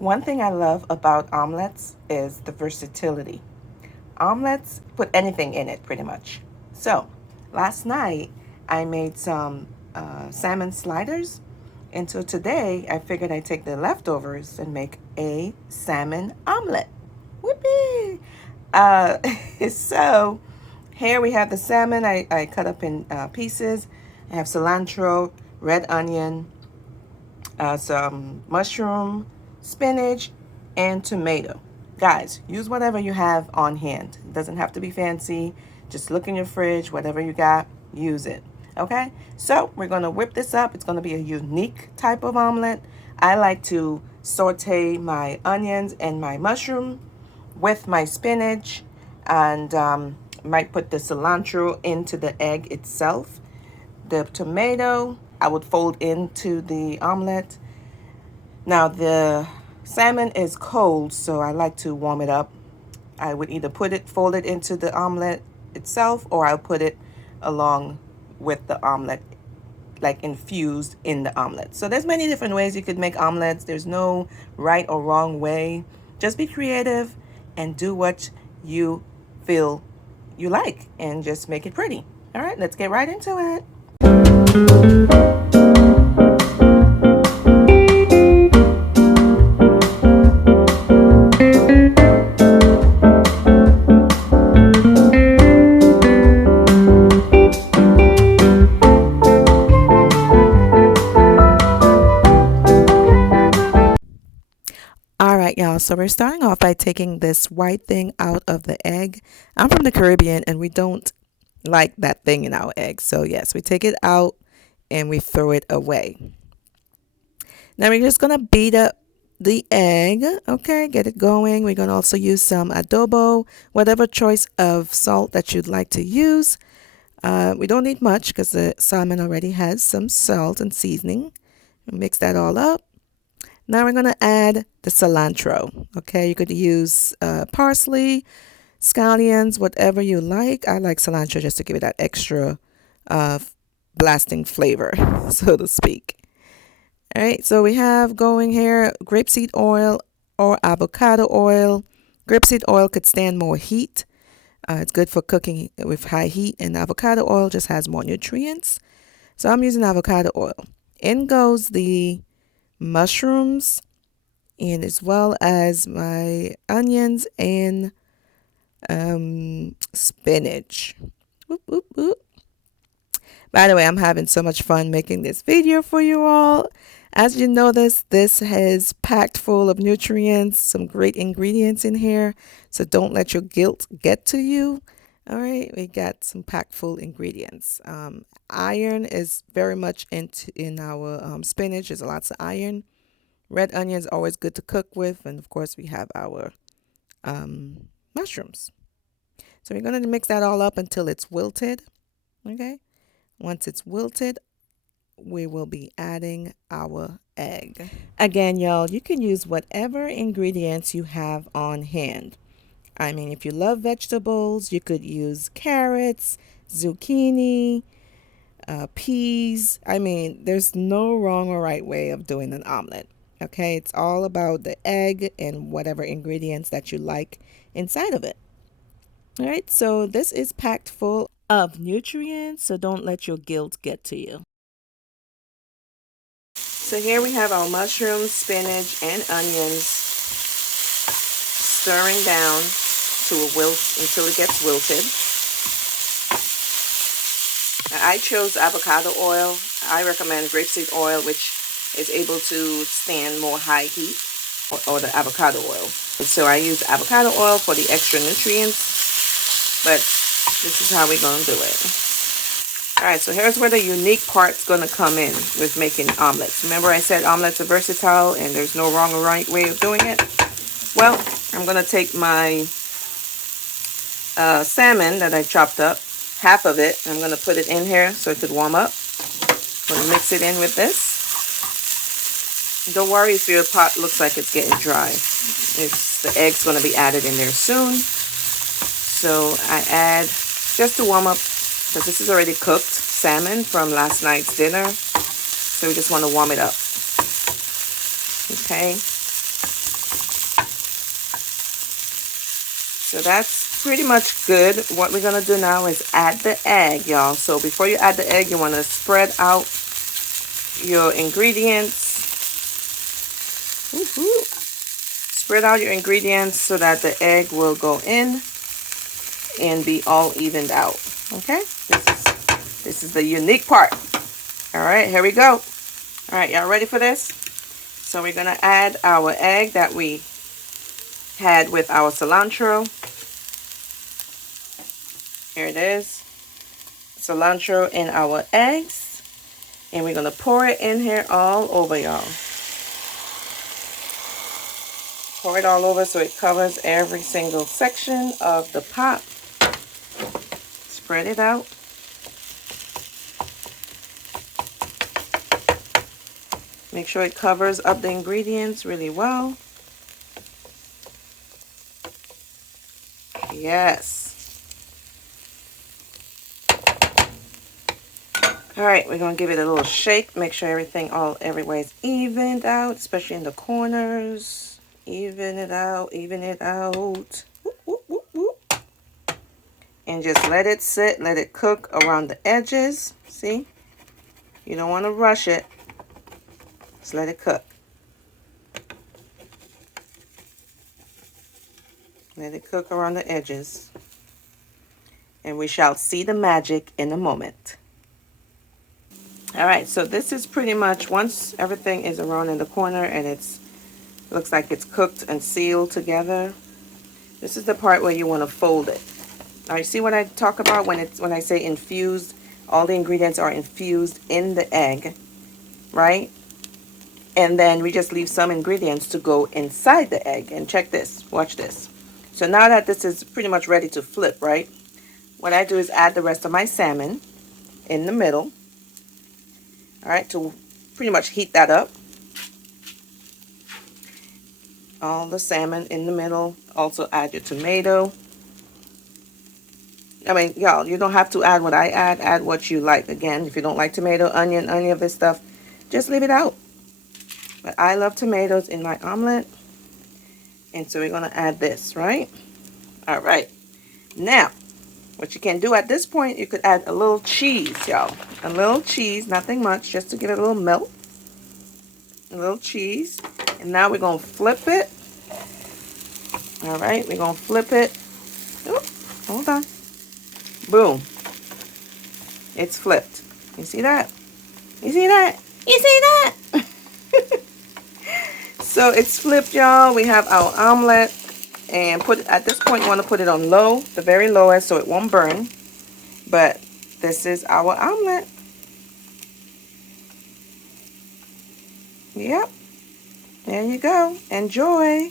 One thing I love about omelets is the versatility. Omelets put anything in it pretty much. So, last night I made some salmon sliders. And so today I figured I'd take the leftovers and make a salmon omelet. Whoopee! Uh, so, here we have the salmon I cut up in pieces. I have cilantro, red onion, some mushroom, spinach, and tomato. Guys, use whatever you have on hand. It doesn't have to be fancy. Just look in your fridge, whatever you got, use it. Okay? So we're going to whip this up. It's going to be a unique type of omelet. I like to saute my onions and my mushroom with my spinach, and might put the cilantro into the egg itself. The tomato I would fold into the omelet. Now the salmon is cold, so I like to warm it up. I would either fold it into the omelet itself, or I'll put it along with the omelet, like infused in the omelet. So there's many different ways you could make omelets. There's no right or wrong way. Just be creative and do what you feel you like and just make it pretty. All right, let's get right into it. All right, y'all. So we're starting off by taking this white thing out of the egg. I'm from the Caribbean and we don't like that thing in our egg. So, yes, we take it out and we throw it away. Now we're just going to beat up the egg. Okay, get it going. We're going to also use some adobo, whatever choice of salt that you'd like to use. We don't need much because the salmon already has some salt and seasoning. Mix that all up. Now we're going to add the cilantro. Okay, you could use parsley, scallions, whatever you like. I like cilantro just to give it that extra blasting flavor, so to speak. All right, so we have going here grapeseed oil or avocado oil. Grapeseed oil could stand more heat. It's good for cooking with high heat, and avocado oil just has more nutrients. So I'm using avocado oil. In goes the mushrooms, and as well as my onions and spinach. Whoop, whoop, whoop. By the way, I'm having so much fun making this video for you all. As you know, this is packed full of nutrients, some great ingredients in here. So don't let your guilt get to you. All right, we got some packed full ingredients. Iron is very much in our spinach. There's lots of iron. Red onion is always good to cook with, and of course we have our mushrooms. So we're going to mix that all up until it's wilted. Okay, once it's wilted, we will be adding our egg. Again, y'all, you can use whatever ingredients you have on hand. I mean, if you love vegetables, you could use carrots, zucchini, peas. I mean, there's no wrong or right way of doing an omelet. Okay, it's all about the egg and whatever ingredients that you like inside of it. All right, so this is packed full of nutrients, so don't let your guilt get to you. So here we have our mushrooms, spinach, and onions stirring down to a wilt until it gets wilted. Now, I chose avocado oil. I recommend grapeseed oil, which is able to stand more high heat, or the avocado oil. And so I use avocado oil for the extra nutrients, but this is how we're going to do it. Alright, so here's where the unique part's going to come in with making omelets. Remember I said omelets are versatile and there's no wrong or right way of doing it? Well, I'm going to take my salmon that I chopped up, half of it, and I'm going to put it in here so it could warm up. I'm going to mix it in with this. Don't worry if your pot looks like it's getting dry. The egg's going to be added in there soon. So I add, just to warm up, because this is already cooked salmon from last night's dinner. So we just want to warm it up. Okay. So that's pretty much good. What we're gonna do now is add the egg, y'all. So before you add the egg, you wanna spread out your ingredients. Woo-hoo. Spread out your ingredients so that the egg will go in and be all evened out. Okay? This is the unique part. All right, here we go. All right, y'all ready for this? So we're gonna add our egg that we had with our cilantro. Here it is. Cilantro in our eggs. And we're gonna pour it in here all over, y'all. Pour it all over so it covers every single section of the pot. Spread it out. Make sure it covers up the ingredients really well. Yes. All right, we're gonna give it a little shake. Make sure everywhere is evened out, especially in the corners. Even it out, even it out. Whoop, whoop, whoop, whoop. And just let it sit, let it cook around the edges. See? You don't want to rush it. Just let it cook. Let it cook around the edges. And we shall see the magic in a moment. All right, so this is pretty much once everything is around in the corner and looks like it's cooked and sealed together. This is the part where you want to fold it. Now you see what I talk about when I say infused, all the ingredients are infused in the egg, right? And then we just leave some ingredients to go inside the egg. And check this, watch this. So now that this is pretty much ready to flip, right? What I do is add the rest of my salmon in the middle. All right, to pretty much heat that up. All the salmon in the middle. Also add your tomato. I mean, y'all, you don't have to add what I add. Add what you like. Again, if you don't like tomato, onion, any of this stuff, just leave it out. But I love tomatoes in my omelet. And so we're going to add this, right? All right. Now, what you can do at this point, you could add a little cheese, y'all. A little cheese, nothing much, just to give it a little melt. A little cheese. And now we're going to flip it. All right, we're going to flip it. Oop, hold on. Boom. It's flipped. You see that? You see that? You see that? So it's flipped, y'all. We have our omelet. And at this point, you want to put it on low, the very lowest, so it won't burn. But this is our omelet. Yep. There you go. Enjoy.